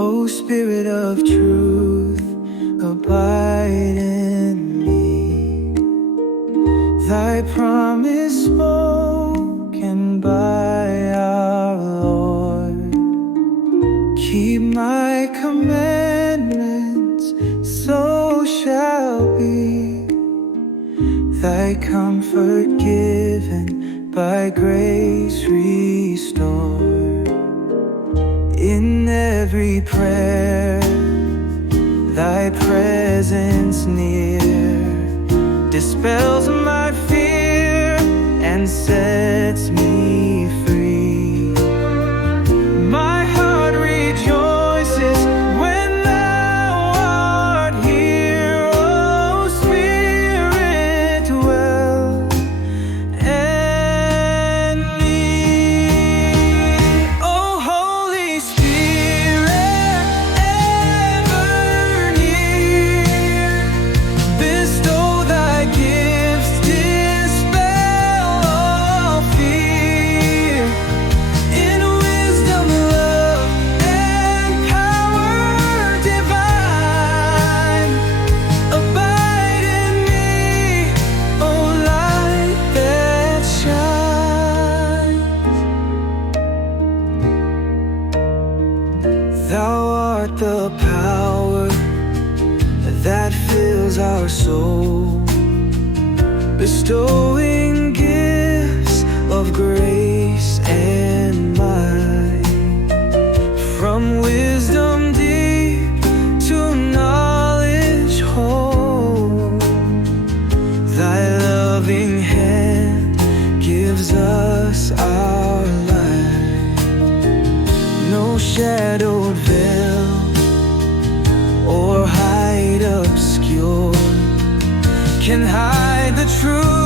O Spirit of truth, abide in me. Thy promise spoken by our Lord. Keep my commandments, so shall be thy comfort given, by grace restored. In every prayer, thy presence near dispels my fear and sets me free. My heart rejoices when thou art here, O Spirit, dwell and me. O Holy Spirit, ever near, bestow thy gifts, dispel all fear. In wisdom, love, and power divine, abide in me, O light that shines. Thou art the power that fills our soul, bestowing gifts of grace and might. From wisdom deep to knowledge whole, thy loving hand gives us our light. No shadowed veil or height obscure can hide the truth